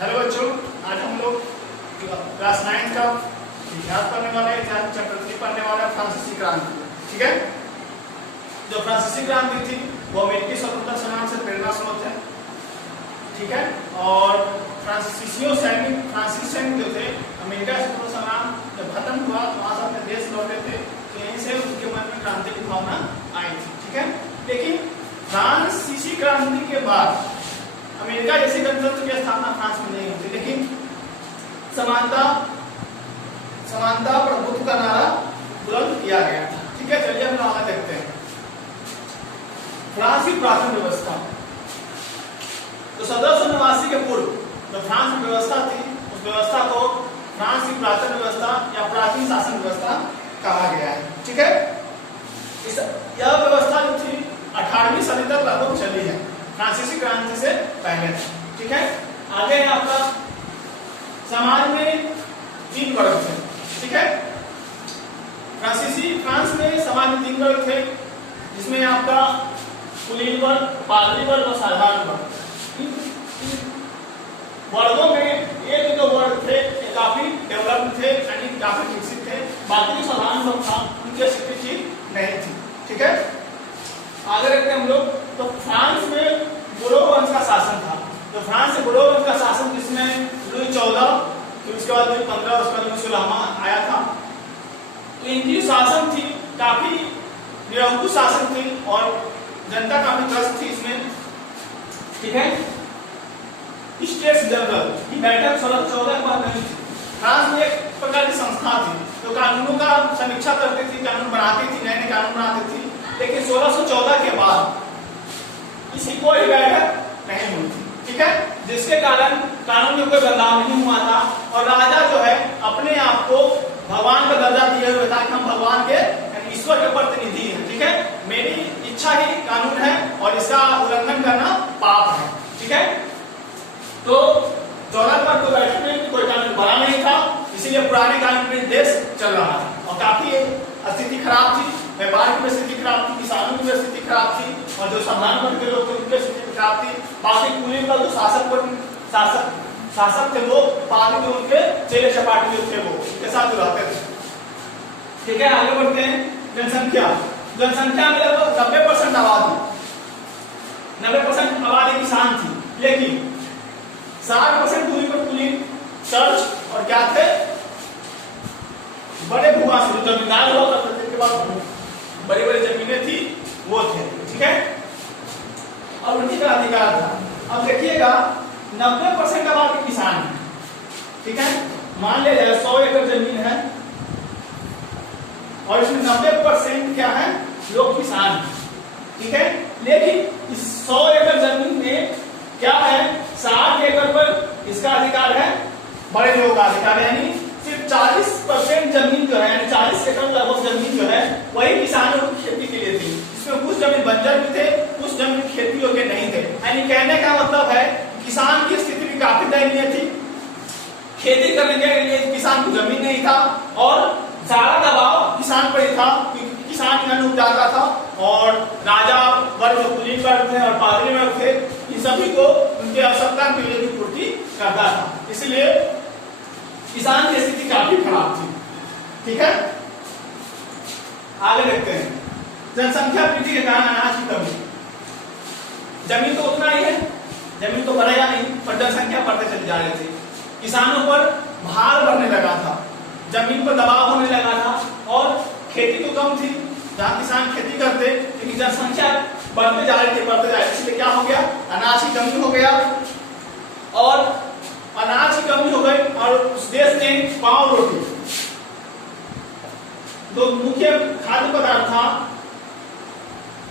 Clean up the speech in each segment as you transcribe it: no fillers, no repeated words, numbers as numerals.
Hello बच्चों, आज हम लोग क्लास 9 का इतिहास पढ़ने वाले हैं। इतिहास चैप्टर 3 पढ़ने वाला है फ्रांसीसी क्रांति। ठीक है, जो फ्रांसीसी क्रांति थी वो अमेरिकी स्वतंत्रता संग्राम से प्रेरणा स्रोत है। ठीक है, और फ्रांसीसी सैनिक जो थे अमेरिका स्वतंत्रता संग्राम जब खत्म हुआ तो वहां से अपने देश लौटे थे, तो यहीं से उनके मन में क्रांति की भावना आई थी। ठीक है, लेकिन फ्रांसीसी क्रांति के बाद अमेरिका जैसी गणतंत्र की स्थापना फ्रांस में नहीं होती, लेकिन समानता प्रभुत्व का नारा बुलंद किया गया था। ठीक है, चलिए हम आगे देखते हैं। फ्रांस की प्राचीन व्यवस्था, तो 1789 के पूर्व जो फ्रांस की व्यवस्था थी उस व्यवस्था को फ्रांस की प्राचीन व्यवस्था या प्राचीन शासन व्यवस्था कहा गया है। ठीक है, यह व्यवस्था जो थी 18वीं सदी तक लगभग चली है, फ्रांसीसी क्रांति से पहले। ठीक है, आगे है आपका समाज में 3 वर्ग थे। ठीक है, फ्रांस में समाज में 3 वर्ग थे, जिसमें आपका कुलीन वर्ग, पादरी वर्ग और साधारण वर्ग। वर्गों में एक जो वर्ग थे काफी डेवलप्ड थे, यानी काफी विकसित थे, बाकी जो साधारण वर्ग था उनकी स्थिति ठीक नहीं थी। ठीक है, आगे देखते हैं हम लोग। तो फ्रांस में बुरो वंश का शासन था। तो फ्रांस से बुरो वंश का शासन जिसमें लुई 14, फिर उसके बाद लुई 15, उसके बाद लुई 16 आया था। तो इनकी शासन थी काफी निरंकुश शासन थी और जनता काफी त्रस्त थी इसमें। ठीक है, स्टेट्स जनरल की बैठक 1614 के बाद नहीं थी। फ्रांस में एक प्रकार की संस्था थी जो कानूनों का समीक्षा करती थी, कानून बनाती थी, नए नए कानून बनाती थी, लेकिन 1614 के बाद किसी कोई बैठक नहीं हुई थी। ठीक है, जिसके कारण कानून में कोई बदलाव नहीं हुआ था और राजा जो है अपने आप को भगवान का दर्जा दिए हुए था कि हम भगवान के ईश्वर के प्रतिनिधि हैं। ठीक है, मेरी इच्छा ही कानून है और इसका उल्लंघन करना पाप है। ठीक है, तो 14 पर कोई बैठक नहीं, कोई कानून बना नहीं था, इसीलिए पुराने कानून में देश चल रहा था और काफी स्थिति खराब थी। व्यापार की स्थिति खराब थी, किसानों की स्थिति खराब थी और जो साधारण वर्ग के लोग थे उनकी स्थिति खराब थी। बाकी कुलीन का जो शासक थे वो बाकी जो उनके चेले चपाटी जो थे वो उनके साथ रहते थे। ठीक है, आगे बढ़ते हैं। जनसंख्या में लगभग 90% आबादी 90% आबादी किसान थी, लेकिन 60% दूरी पर कुलीन, चर्च और क्या थे बड़े भूवासी जो जमींदार हुआ करते थे, बड़ी बड़ी जमीनें थी वो थे। ठीक है, और उनकी का अधिकार था। अब देखिएगा 90% आबादी किसान है। ठीक है, मान लिया जाए 100 एकड़ जमीन है और इसमें 90% क्या है, लोग किसान हैं। ठीक है, लेकिन इस 100 एकड़ जमीन में क्या है, 60 एकड़ पर इसका अधिकार है, बड़े लोगों का अधिकार है, यानी सिर्फ 40% जमीन जो है, यानी 40 एकड़ लगभग जमीन जो है वही किसानों की खेती के लिए थी। इसमें कुछ जमीन बंजर भी थे, कुछ जमीन खेती योग्य नहीं थे। यानी कहने का मतलब है किसान की स्थिति भी काफी दयनीय थी, खेती करने के लिए किसान को जमीन नहीं था और सारा दबाव किसान पर ही था, क्योंकि किसान ही अन्न उपजाता था और राजा वर्ग जो कुलीन वर्ग थे और पादरी वर्ग थे इन सभी को उनके आवश्यकता की पूर्ति करता था, इसलिए किसान की स्थिति काफी खराब थी। ठीक है, आगे देखते हैं। जनसंख्या वृद्धि के कारण अनाज की कमी, जमीन तो उतना ही है, जमीन तो बढ़ेगा नहीं, पर जनसंख्या बढ़ते चली जा रही थी। किसानों पर भार बढ़ने लगा था, जमीन पर दबाव होने लगा था और खेती तो कम थी, जहां किसान खेती करते, लेकिन जनसंख्या बढ़ते जा रही थी, इसलिए क्या हो गया, अनाज की कमी हो गया और अनाज की कमी हो गई और उस देश ने पाव रोटी तो मुख्य खाद्य पदार्थ था।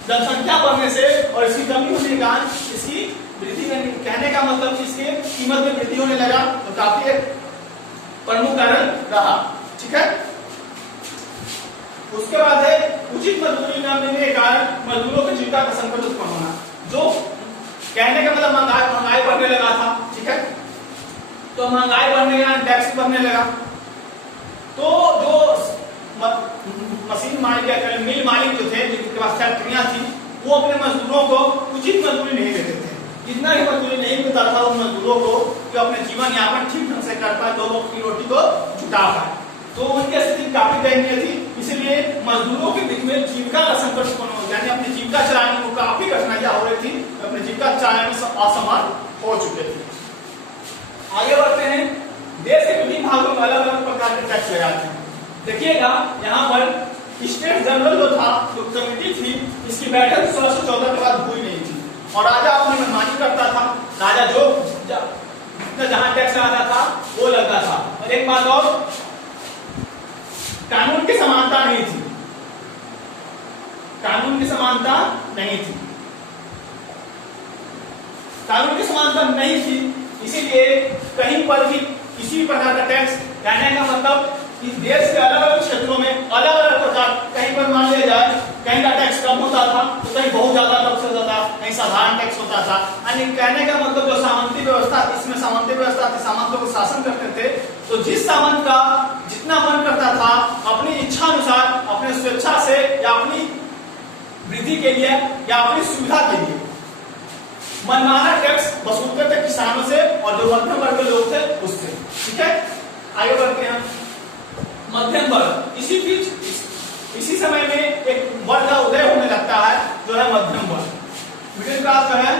जनसंख्या बढ़ने से और इसकी कमी होने के कारण इसकी वृद्धि में, कहने का मतलब इसके कीमत में वृद्धि होने लगा, तो काफी एक प्रमुख कारण रहा। ठीक है, उसके बाद है उचित मजदूरी न मिलने के कारण मजदूरों की जीविका का संकट उत्पन्न होना, जो कहने का मतलब महंगाई बढ़ने लगा था। ठीक है, तो महंगाई बढ़ने लगा, टैक्स बढ़ने लगा, तो जो मशीन मालिक या मिल मालिक जो थे जिनके पास फैक्ट्रियां थी वो अपने मजदूरों को उचित मजदूरी नहीं देते थे। इतना ही मजदूरी नहीं मिलता था उन मजदूरों को कि अपने जीवन यापन ठीक ढंग से कर पाए, दो वक्त की रोटी को जुटा पाए। तो उनकी स्थिति काफी दयनीय थी, इसलिए मजदूरों के बीच में जीविका का संकट उत्पन्न हो, यानी अपनी जीविका चलाने में काफी कठिनाइयां हो रही थी, अपनी जीविका चलाने में असमर्थ हो चुके थे। आगे बढ़ते हैं। देश के विभिन्न भागों में अलग अलग प्रकार के टैक्स लगाते हैं। देखिएगा यहाँ पर स्टेट जनरल जो था, जो कमेटी थी, इसकी बैठक 1614 के बाद हुई नहीं थी और राजा अपनी मनमानी करता था। राजा जो जहां टैक्स लगाता था वो लगता था। और एक बात और, कानून की समानता नहीं थी, कानून की समानता नहीं थी, कानून की समानता नहीं थी, इसीलिए कहीं पर भी किसी प्रकार का टैक्स, कहने का मतलब इस देश के अलग अलग क्षेत्रों में अलग अलग प्रकार, कहीं पर मान लिया जाए कहीं का टैक्स कम होता था तो कहीं बहुत ज्यादा टैक्स होता था, कहीं साधारण टैक्स होता था। यानी कहने का मतलब जो सामंती व्यवस्था, इसमें सामंती व्यवस्था थी, सामंतों को शासन करते थे, तो जिस सामंत का जितना मन करता था अपनी इच्छा अनुसार, अपने स्वेच्छा से या अपनी वृद्धि के लिए या अपनी सुविधा के लिए मनमाना टैक्स वसूलते थे किसानों से और जो मध्यम वर्ग के लोग थे उससे। ठीक है, आगे बढ़ते हैं। मध्यम वर्ग, इसी समय में एक वर्ग का उदय होने लगता है जो है मध्यम वर्ग, मिडिल क्लास जो है,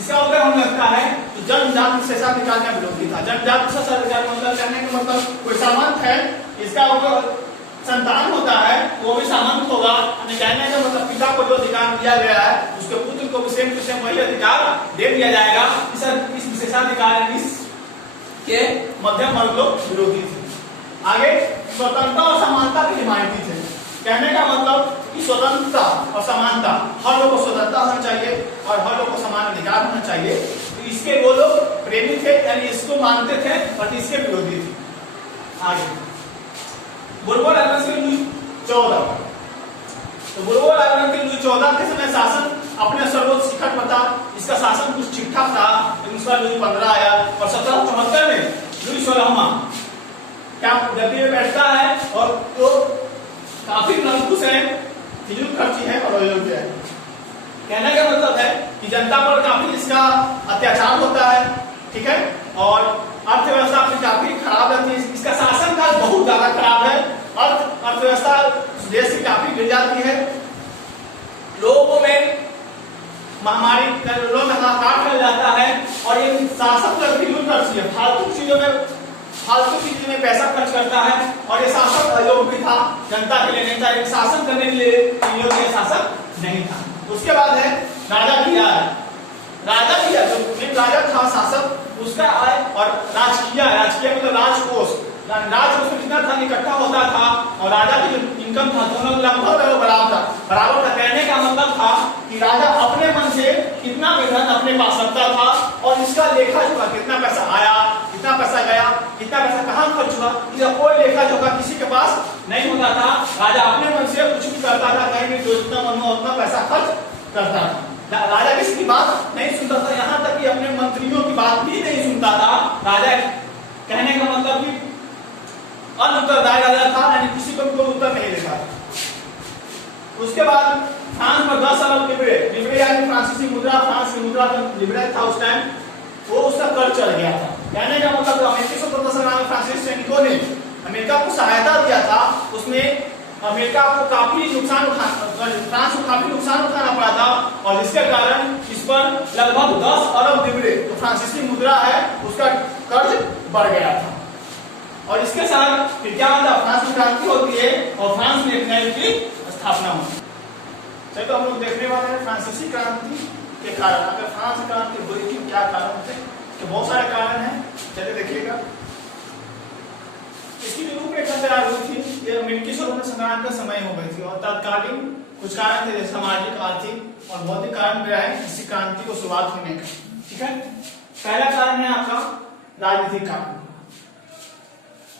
इसका उदय होने लगता है। तो जनजाति से शासन का विरोधी था। जनजाति से शासन मतलब कहने का मतलब कोई सामंत है, इसका संतान होता है वो भी सामंत होगा। कहने का मतलब पिता को जो अधिकार दिया गया है उसके पुत्र को भी सेम टू सेम वही अधिकार दे दिया जाएगा। इस विशेषाधिकार के मध्यम वर्ग लोग विरोधी थे। आगे स्वतंत्रता और समानता की हिमायती थे। कहने का मतलब कि स्वतंत्रता और समानता, हर लोग को स्वतंत्रता होना चाहिए और हर लोग को समान अधिकार होना चाहिए। तो इसके वो लोग प्रेमी थे, यानी इसको मानते थे और इसके विरोधी थे। आगे बुरबुल आक्रमण के लुई 14, तो बुरबुल आक्रमण के लुई 14 के समय शासन अपने सर्वोच्च शिखर पर था। इसका शासन कुछ ठीक ठाक था, लेकिन इसका लुई 15 आया और 1774 में लुई 16वां क्या गद्दी में बैठता है और तो काफी निरंकुश है, फिजूल खर्ची है और अयोग्य है। कहने का मतलब है कि जनता पर काफी इसका अत्याचार होता है। ठीक है, और अर्थव्यवस्था भी काफी खराब रहती है। इसका शासन काल बहुत ज्यादा खराब है, अर्थव्यवस्था देश की काफी गिर जाती है, लोगों में महामारी, लोगों में हाहाकार फैल जाता है और ये शासक फिजूल खर्ची है, फालतू चीजों में पैसा खर्च करता है और ये शासक अयोग्य भी था, जनता के लिए नहीं था, एक शासन करने के लिए योग्य शासक नहीं था। उसके बाद है राजा की आय। राजा की आय, जो मेन राजा था शासक, उसका आय और राजकीय मतलब राजकोष, राजकोष में जितना धन इकट्ठा होता था और राजा की जो इनकम था दोनों लगभग बराबर था। कहने का मतलब था कि राजा अपने मन से कितना भी धन अपने पास रखता था और इसका लेखा जोखा, कितना पैसा आया, कितना पैसा गया, कितना पैसा कहाँ खर्च हुआ, इसका कोई लेखा जोखा किसी के पास नहीं होता था। राजा अपने मन से कुछ भी करता था, कहीं भी जो जितना मन हो उतना पैसा खर्च करता था। राजा किसी की बात नहीं सुनता था, यहाँ तक कि अपने मंत्रियों की बात भी नहीं सुनता था। राजा कहने का मतलब कि अनउत्तरदायी राजा था, यानी किसी को कोई उत्तर नहीं देता। उसके बाद फ्रांस पर 10 अरब लिब्रे यानी फ्रांसीसी मुद्रा, फ्रांस की मुद्रा लिब्रे था उस टाइम, वो उसका कर चढ़ गया था। कहने का मतलब अमेरिकी स्वतंत्रता संग्राम में फ्रांसीसी सैनिकों ने अमेरिका को सहायता दिया था, उसमें अमेरिका को काफी नुकसान फ्रांस को काफी नुकसान उठाना पड़ा था और जिसके कारण इस पर लगभग 10 अरब लिब्रे तो फ्रांसीसी मुद्रा है उसका कर्ज बढ़ गया था। और इसके साथ फिर क्या होता है, फ्रांस में क्रांति होती है और फ्रांस में एक नई की स्थापना होती है। चलिए तो हम लोग देखने वाले हैं फ्रांसीसी क्रांति के कारण, अगर फ्रांस क्रांति हुई थी क्या कारण थे, तो बहुत सारे कारण हैं। चलिए देखिएगा, इसकी जो रूपरेखा तैयार हुई थी ये अमेरिकी स्वतंत्रता संग्राम का समय हो गई थी और तत्कालीन कुछ कारण थे, जैसे सामाजिक, आर्थिक और भौतिक कारण भी रहे इसी क्रांति को शुरुआत होने का। ठीक है, पहला कारण है आपका राजनीतिक कारण।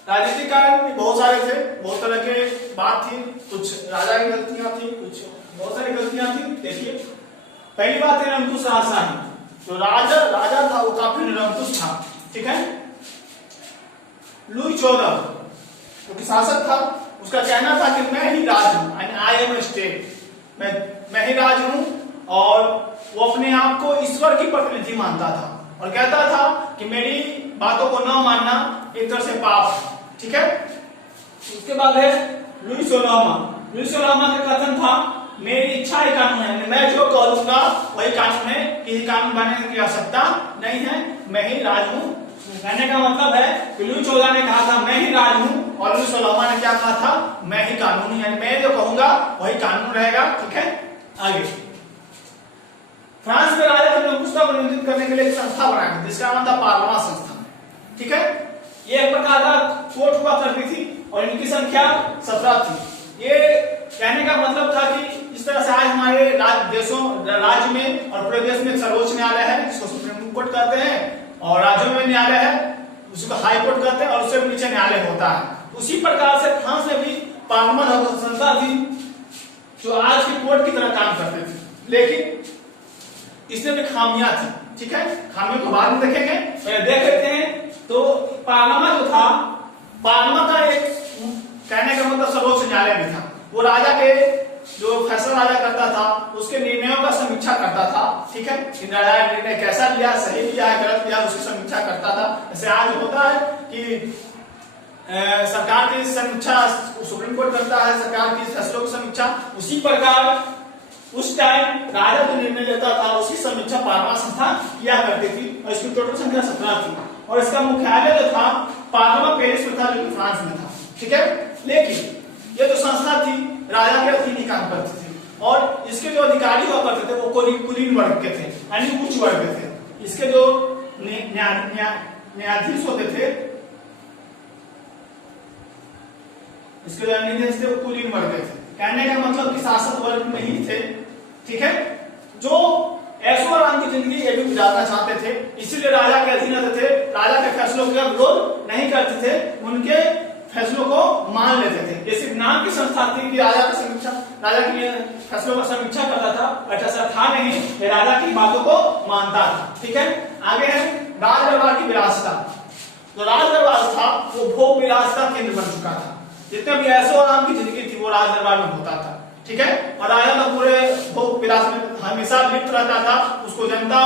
राजनीतिक कारण भी बहुत सारे थे, बहुत तरह के बात थी, कुछ राजा की गलतियां थी, कुछ बहुत सारी गलतियां थी। देखिए, पहली बात है निरंकुश राजशाही। जो राजा था वो काफी निरंकुश था। ठीक है, लुई 14 जो शासक था उसका कहना था कि मैं ही राज हूं, आई एम स्टेट, मैं ही राज हूं और वो अपने आप को ईश्वर की प्रतिनिधि मानता था और कहता था कि मेरी बातों को न मानना एक तरह से पाप है। ठीक है, उसके बाद है लुई सोलामा। लुई सोलामा का कथन था मेरी इच्छा ही कानून है, मैं जो करूंगा वही कानून है, किसी कानून बनाने की आवश्यकता नहीं है, मैं ही राज हूं। कहने का मतलब है कि लुई 14 ने कहा था मैं ही राज हूं और लुई सोलामा ने क्या कहा था मैं ही कानून हूं, यानी मैं जो कहूंगा वही कानून रहेगा। ठीक है, आगे फ्रांस में राजा की निरंकुशता को नियंत्रित करने के लिए एक संस्था बनाई गई जिसका नाम था पार्लमा संस्था। ठीक है, ये एक प्रकार का कोर्ट हुआ करती थी और इनकी संख्या 17 थी। ये कहने का मतलब था कि इस तरह से आज हमारे राज्य में और पूरे देश में सर्वोच्च न्यायालय है जिसको सुप्रीम कोर्ट कहते हैं और राज्यों में न्यायालय है उसको हाई कोर्ट कहते हैं और उससे नीचे न्यायालय होता है। उसी प्रकार से फ्रांस में भी पार्लियामेंट संस्था थी जो आज की कोर्ट की तरह काम करते थे, लेकिन इसमें भी खामियां थी। ठीक है, खामियों को बाद में देखेंगे, पहले देख लेते हैं। तो पार्लियामेंट जो था, पार्लियामेंट का एक कहने का मतलब सर्वोच्च न्यायालय भी था। वो राजा के जो फैसला राजा करता था उसके निर्णयों का समीक्षा करता था। ठीक है, राजा ने निर्णय कैसा लिया, सही लिया है गलत लिया, उसकी समीक्षा करता था। जैसे आज होता है कि सरकार की समीक्षा सुप्रीम कोर्ट करता है, सरकार की फैसलों की समीक्षा, उसी प्रकार उस टाइम राजा जो निर्णय लेता था उसकी समीक्षा पार्लियामेंट संस्था किया करती थी और इसकी टोटल संख्या 17 थी और इसका मुख्यालय जो था पार्लियामेंट पेरिस में था जो कि फ्रांस में था। ठीक है, लेकिन ये जो संस्था थी राजा के अधीन ही काम करती थी और इसके जो अधिकारी हुआ करते थे वो कुलीन वर्ग के थे, यानी उच्च वर्ग के थे। इसके जो न्यायाधीश होते थे, इसके जो न्यायाधीश थे वो कुलीन वर्ग के थे। कहने का मतलब कि शासक वर्ग में ही थे। ठीक है, जो ऐशो आराम की जिंदगी ये भी गुजारना चाहते थे, इसीलिए राजा के अधीन रहते थे, राजा के फैसलों का विरोध नहीं करते थे, उनके फैसलों को मान लेते थे। ये सिर्फ नाम की संस्था थी कि राजा की समीक्षा, राजा के फैसलों का समीक्षा करता था, ऐसा था नहीं, ये राजा की बातों को मानता था। ठीक है, आगे है राज दरबार की विरासता। जो राज दरबार था वो भोग विलास का केंद्र बन चुका था। जितने भी ऐशो आराम की जिंदगी थी वो राज दरबार में होता था। ठीक है, और राजा तो पूरे भोग विलास में हमेशा लिप्त रहता था, उसको जनता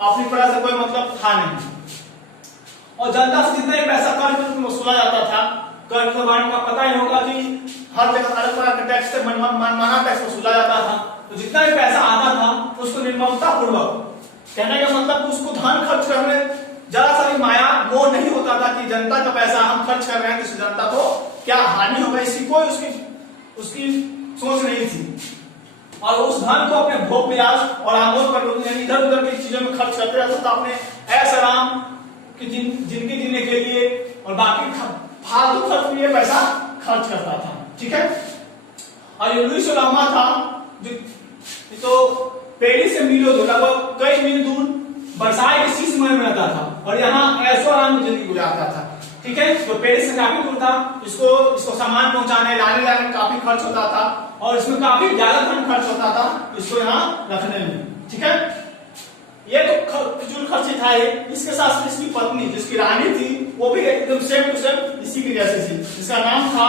अपनी तरह से कोई मतलब था नहीं और जनता से जितना ही पैसा कर वसूला जाता था, कर के बारे में पता ही होगा कि हर जगह अलग तरह के टैक्स से मनमाना टैक्स वसूला जाता था। तो जितना भी पैसा आता था उसको निर्ममता पूर्वक, कहने का मतलब उसको धन खर्च करने जरा सा भी माया मोह नहीं होता था कि जनता का पैसा हम खर्च कर रहे हैं तो जनता को क्या हानि होगा, इसकी कोई उसकी सोच नहीं थी और उस धन को अपने भोग विलास और आमोद पर इधर उधर की चीजों में खर्च करते रहता था, अपने ऐश आराम की जिंदगी जीने के लिए और बाकी फालतू खर्च के लिए पैसा खर्च करता था। ठीक है, और ये लुई सोलामा था जो तो पेरिस से मीलों दूर, लगभग कई मील दूर बरसाई के शीश महल में रहता था और यहाँ ऐशो आराम की जिंदगी गुजारता था। ठीक है, तो पेरिस से काफी दूर था, इसको सामान पहुंचाने लाने में काफी खर्च होता था और इसमें काफी ज्यादा धन खर्च होता था इसको यहाँ रखने में। ठीक है, ये तो फिजूल खर्ची था। इसके साथ इसकी पत्नी जिसकी रानी थी वो भी एकदम सेम टू सेम इसी की जैसी थी, जिसका नाम था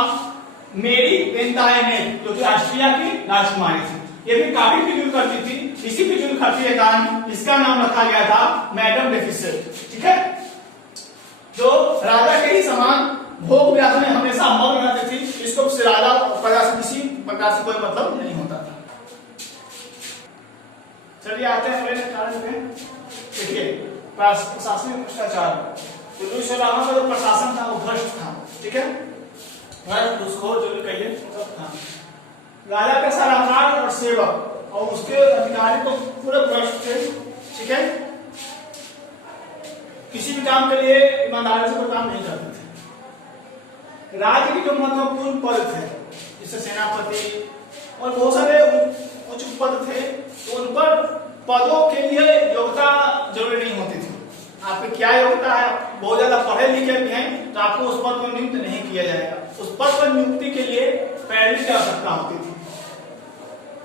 मेरी पेंटाइनेट, जो कि ऑस्ट्रिया की राजकुमारी थी। ये भी काफी फिजूल खर्ची थी, इसी फिजूल खर्ची के कारण इसका नाम रखा गया था मैडम डेफिसेट। ठीक है, जो राजा के ही समान भोग विलास में हमेशा मग्न रहती थी, इसको राजा प्रजा से किसी प्रकार से कोई मतलब नहीं होता था। चलिए आते हैं अगले कारण पे। देखिए प्रशासनिक भ्रष्टाचार, तो लुई सोलामा का जो प्रशासन था वो भ्रष्ट था। ठीक है, घूसखोर जो भी कहिए मतलब था। राजा का सलाहकार और सेवक और उसके अधिकारी तो पूरे भ्रष्ट थे। ठीक है, किसी भी काम के लिए ईमानदारी से कोई काम नहीं करते थे। राज्य के जो महत्वपूर्ण पद थे जैसे सेनापति और बहुत सारे उच्च पद थे, तो उन पर पदों के लिए योग्यता जरूरी नहीं होती थी। आपकी क्या योग्यता है, बहुत ज्यादा पढ़े लिखे भी हैं तो आपको उस पद पर नियुक्त नहीं किया जाएगा। उस पद पर नियुक्ति के लिए पैरवी की आवश्यकता होती थी।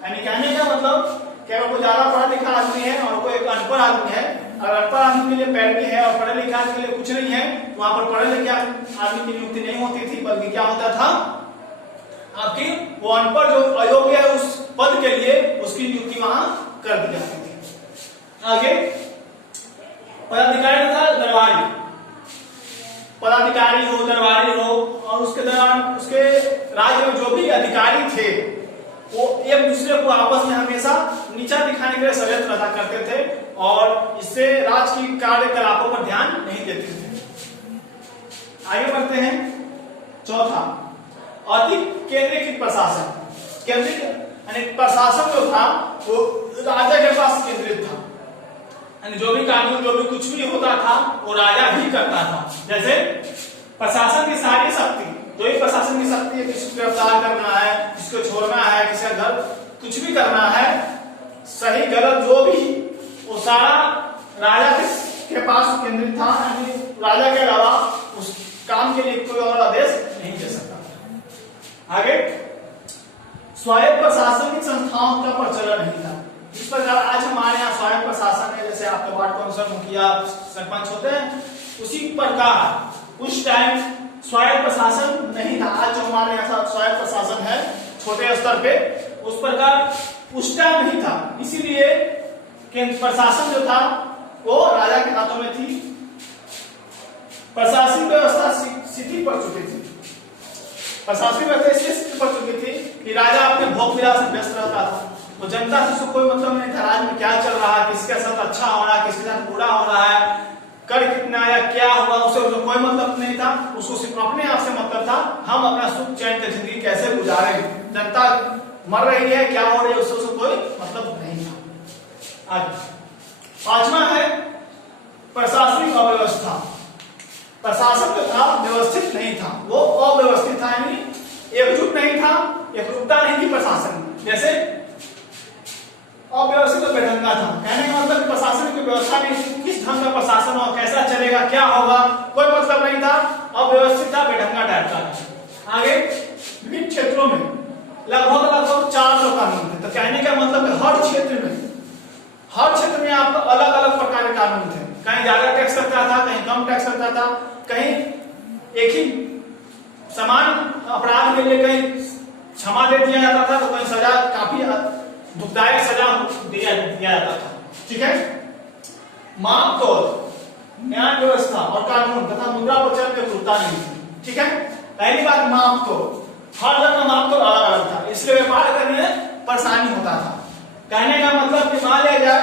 यानी कहने का मतलब क्या कोई ज्यादा पढ़ा लिखा आदमी है और कोई एक अनपढ़ आदमी है, अगर अनपढ़ आदमी के लिए पैरवी है और पढ़े लिखे आदमी के लिए कुछ नहीं है, तो वहां पर पढ़े लिखे आदमी की नियुक्ति नहीं होती थी, बल्कि क्या होता था आपकी वो अनपढ़ जो अयोग्य है उस पद के लिए उसकी नियुक्ति वहां कर दी जाती थी। आगे पदाधिकारी था दरबारी, पदाधिकारी हो दरबारी हो, और उसके दौरान उसके राज्य में जो भी अधिकारी थे वो एक दूसरे को आपस में हमेशा नीचा दिखाने के लिए षड्यंत्र रचा करते थे और इससे राज्य की कार्यकलापों पर ध्यान नहीं देते थे। आगे बढ़ते हैं। चौथा, अति केंद्रीकृत प्रशासन। केंद्रीय यानी प्रशासन जो था वो राजा के पास केंद्रित था, यानी जो भी कानून जो भी कुछ भी होता था वो राजा ही करता था। जैसे प्रशासन की सारी शक्ति, जो भी प्रशासन की शक्ति है, किसी को गिरफ्तार करना है, किसी को छोड़ना है, किसी का घर कुछ भी करना है, सही गलत जो भी, वो सारा राजा के पास केंद्रित था। यानी राजा के अलावा उस काम के लिए कोई और आदेश नहीं दे सकता। आगे स्वायत्त प्रशासनिक संस्थाओं का प्रचलन नहीं था। इस प्रकार आज हमारे यहाँ स्वायत्त प्रशासन है, जैसे आपके वार्ड काउंसिलर, मुखिया, सरपंच होते हैं, उसी प्रकार उस टाइम स्वायत्त प्रशासन नहीं था। आज जो हमारे यहाँ स्वायत्त प्रशासन है छोटे स्तर पे, उस प्रकार उस टाइम नहीं था। इसीलिए केंद्र प्रशासन जो था वो राजा के हाथों में थी। प्रशासनिक व्यवस्था शिथिल पड़ चुकी थी। प्रशासनिक व्यवस्था इसलिए शिथिल पड़ चुकी थी कि राजा अपने भोग विलास में व्यस्त रहता था, वो जनता से कोई मतलब नहीं था राज्य में क्या चल रहा है, किसके साथ अच्छा हो रहा है, किसके साथ बुरा हो रहा है, कर कितना या क्या हुआ, उसे कोई मतलब नहीं था। उसको सिर्फ अपने आप से मतलब था, हम अपना सुख चैन की जिंदगी कैसे गुजारें, जनता मर रही है क्या हो रही है उससे कोई मतलब नहीं था। आज पांचवा है प्रशासनिक अव्यवस्था। प्रशासन जो था व्यवस्थित नहीं था, वो अव्यवस्थित था, यानी एकजुट नहीं था, एकरूपता नहीं थी प्रशासन में। जैसे अव्यवस्थित और बेढंगा था, कहने का मतलब प्रशासन की व्यवस्था नहीं थी, किस ढंग का प्रशासन हो, कैसा चलेगा, क्या होगा, कोई मतलब नहीं था, अव्यवस्थित था, बेढंगा टाइप का। आगे विभिन्न क्षेत्रों में लगभग 400 कानून थे। तो कहने का मतलब हर क्षेत्र में आपको अलग अलग प्रकार के कानून थे। कहीं ज्यादा टैक्स लगता था, कहीं कम टैक्स लगता था, कहीं एक ही समान अपराध के लिए कहीं क्षमा दे दिया जाता था, तो कहीं सजा काफी दुखदायक सजा दिया जाता था। ठीक है। माप तोल, न्याय व्यवस्था और कानून तथा मुद्रा प्रचलन की पूर्णता नहीं थी। ठीक है। पहली बात माप तोल, हर जगह का माप तोल अलग अलग था, इसलिए व्यापार करने में परेशानी होता था। कहने का मतलब कि मान लिया जाए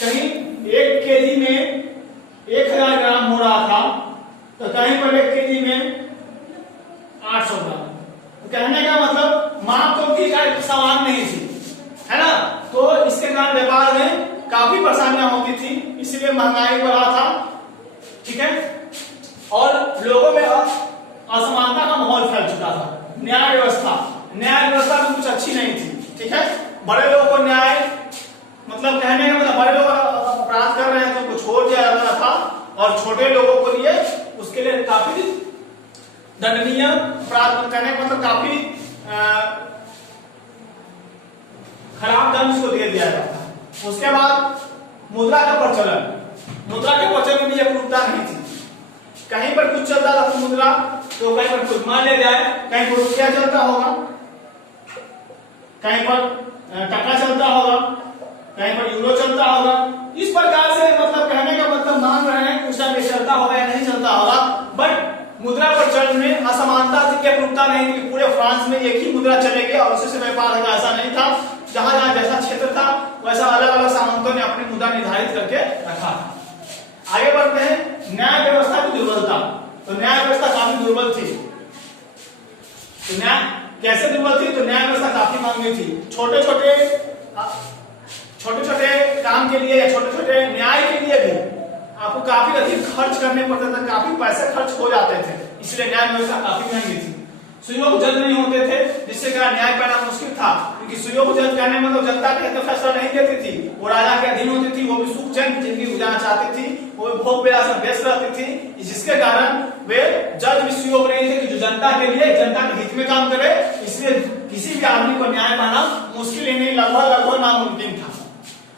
कहीं 1 केजी में 1000 ग्राम हो रहा था, तो कहीं पर 1 केजी में 800 ग्राम। तो कहने का मतलब माप तोल की समान नहीं थी, है ना। तो इसके कारण व्यापार में काफी परेशानियां होती थी, इसलिए महंगाई बढ़ा था। ठीक है। और लोगों में असमानता का माहौल फैल चुका था। न्याय व्यवस्था भी कुछ अच्छी नहीं थी। ठीक है। बड़े लोगों को न्याय मतलब कहने का मतलब बड़े लोग अपराध कर रहे हैं तो उनको छोड़ दिया जाता था, और छोटे लोगों को लिए उसके लिए काफी दंडनीय अपराध करने का मतलब काफी खराब दंड उसको दे दिया जाता। उसके बाद मुद्रा का प्रचलन, मुद्रा के प्रचलन में भी एकरूपता नहीं थी। कहीं पर कुछ चलता था मुद्रा, तो कहीं पर कुछ, मान लिया जाए कहीं पर रुपया चलता होगा, कहीं पर टका चलता होगा, कहीं पर यूरो चलता होगा। इस प्रकार से मतलब कहने का मतलब मान रहे हैं कुछ टाइम चलता होगा या नहीं चलता होगा, बट मुद्रा प्रचलन में असमानता की एकरूपता नहीं थी। पूरे फ्रांस में एक ही मुद्रा चलेगी और उसी से व्यापार होगा, ऐसा नहीं था। जहां जहां जैसा क्षेत्र था वैसा अलग अलग सामंतों ने अपनी मुद्रा निर्धारित करके रखा। आगे बढ़ते हैं। न्याय व्यवस्था की दुर्बलता। तो न्याय व्यवस्था काफी दुर्बल थी। तो न्याय कैसे दुर्बल थी? तो न्याय व्यवस्था काफी महंगी थी। छोटे छोटे काम के लिए या छोटे छोटे न्याय के लिए भी आपको काफी अधिक खर्च करने पड़ते थे, काफी पैसे खर्च हो जाते थे, इसलिए न्याय व्यवस्था काफी महंगी थी। सुयोग जज नहीं होते थे, जिससे कारण न्याय पाना मुश्किल था, क्योंकि सुयोग जज कहने मतलब जनता के हित में फैसला नहीं देती थी, वो राजा के अधीन होती थी, वो भी सुख चैन की जिंदगी गुजारना चाहती थी, वो भी भोग विलास में व्यस्त रहती थी, जिसके कारण वे जज भी सुयोग नहीं थे कि जो जनता के लिए जनता के हित में काम करे। इसलिए किसी भी आदमी को न्याय पाना मुश्किल ही नहीं, लगभग नामुमकिन था।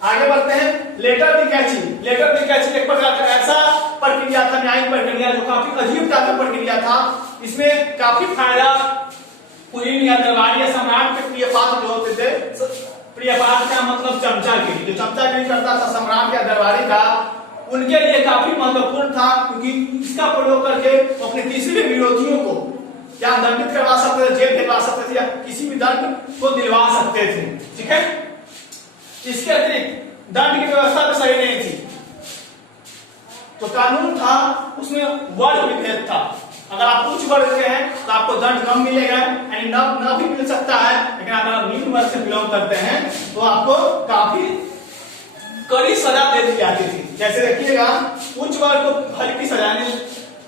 आगे बढ़ते हैं। लेटर दी कैचिंग एक प्रकार का ऐसा प्रक्रिया था, न्यायिक प्रक्रिया, जो काफी अजीब टाइप का प्रक्रिया था। इसमें काफी फायदा कुलीन या दरबारी या सम्राट के प्रिय पात्र जो होते थे प्रियपात का मतलब चमचागिरी, जो चमचागिरी करता था सम्राट या दरबारी का, उनके लिए काफी महत्वपूर्ण था, क्योंकि इसका प्रयोग करके वो अपने किसी भी विरोधियों को या दंडित करवा सकते थे, जेल भेजवा सकते थे, या किसी भी दंड को दिलवा सकते थे। ठीक है, इसके अतिरिक्त दंड की व्यवस्था भी सही नहीं थी। तो कानून था उसमें वर्ग विभेद था। अगर आप उच्च वर्ग के हैं तो आपको दंड कम मिलेगा, यानी न भी मिल सकता है, लेकिन अगर आप निम्न वर्ग से बिलोंग करते हैं तो आपको काफी कड़ी सजा दे दी जाती थी। जैसे देखिएगा, उच्च वर्ग को हल्की सजा नहीं,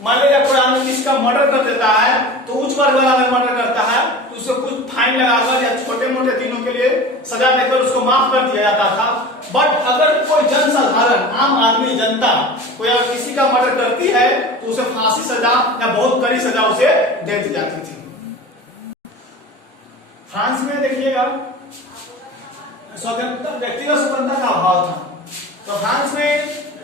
मान लीजिए कोई आदमी किसी का मर्डर कर देता है, तो उच्च वर्ग वाला अगर मर्डर करता है तो उसको कुछ फाइन लगाकर या छोटे मोटे दिनों के लिए सजा देकर उसको माफ कर दिया जाता था। बट अगर कोई जन साधारण आम आदमी जनता कोई अगर किसी का मर्डर करती है तो उसे फांसी सजा या बहुत कड़ी सजा उसे दे दी जाती थी। फ्रांस में देखिएगा स्वतंत्रता, व्यक्तिगत स्वतंत्रता का अभाव था। तो फ्रांस में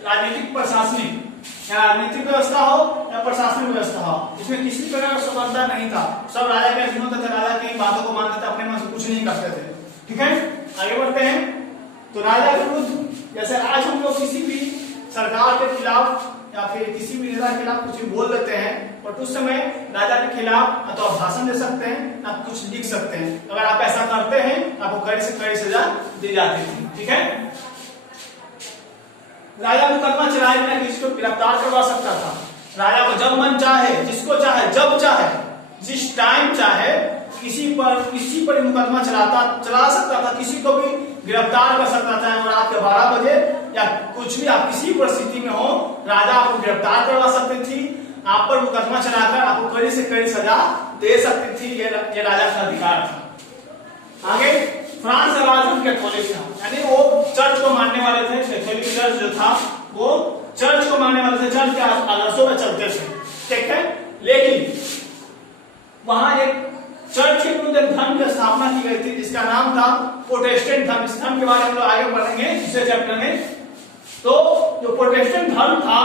राजनीतिक प्रशासनिक या राजनीतिक व्यवस्था हो या प्रशासनिक व्यवस्था हो, इसमें किसी प्रकार का स्वतंत्रता नहीं था। सब राजा के अधीन होते थे, राजा की बातों को मानते थे, अपने मन से कुछ नहीं करते थे। ठीक है, आगे बढ़ते हैं। तो राजा के विरुद्ध, जैसे आज हम लोग किसी भी सरकार के खिलाफ या फिर किसी भी नेता के खिलाफ कुछ भी बोल देते हैं, और उस समय राजा के खिलाफ ना तो आप भाषण दे सकते हैं ना कुछ लिख सकते हैं। अगर आप ऐसा करते हैं आपको कड़ी से कड़ी सजा दी जाती थी। ठीक है, राजा मुकदमा चलाए बिना किसी को गिरफ्तार करवा सकता था। राजा को जब मन चाहे, जिसको चाहे, जब चाहे, जिस टाइम चाहे किसी पर मुकदमा चला सकता था, किसी को भी गिरफ्तार कर सकता था। रात के 12 बजे या कुछ भी आप किसी परिस्थिति में हो, राजा आपको गिरफ्तार करवा सकती थी, आप पर मुकदमा चलाकर आपको कड़ी से कड़ी सजा दे सकती थी। ये राजा का अधिकार था। आगे, फ्रांस का राजधर्म कैथोलिक था, यानी वो चर्च को मानने वाले थे। कैथोलिक चर्च जो था वो चर्च को मानने वाले थे, चर्च के आदर्शों में चलते थे। ठीक है, लेकिन वहां एक चर्च के विरुद्ध एक धर्म की स्थापना की गई थी जिसका नाम था प्रोटेस्टेंट धर्म। इस धर्म के बारे में हम लोग आगे बढ़ेंगे दूसरे चैप्टर में। तो जो प्रोटेस्टेंट धर्म था,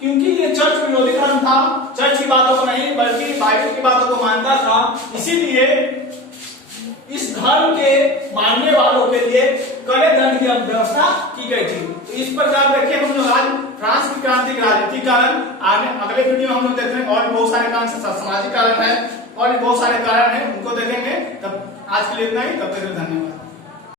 क्योंकि ये चर्च विरोधी धर्म था, चर्च की बातों को नहीं बल्कि बाइबल की बातों को मानता था, इसीलिए इस धर्म के मानने वालों के लिए कड़े दंड की व्यवस्था की गई थी। तो इस प्रकार देखिए हम लोग आज फ्रांस की क्रांति के राजनीतिक कारण, आगे अगले वीडियो में हम लोग देख रहे हैं, और भी बहुत सारे कारण, सामाजिक कारण है और भी बहुत सारे कारण है, उनको देखेंगे। तब आज के लिए इतना ही, तब तक धन्यवाद।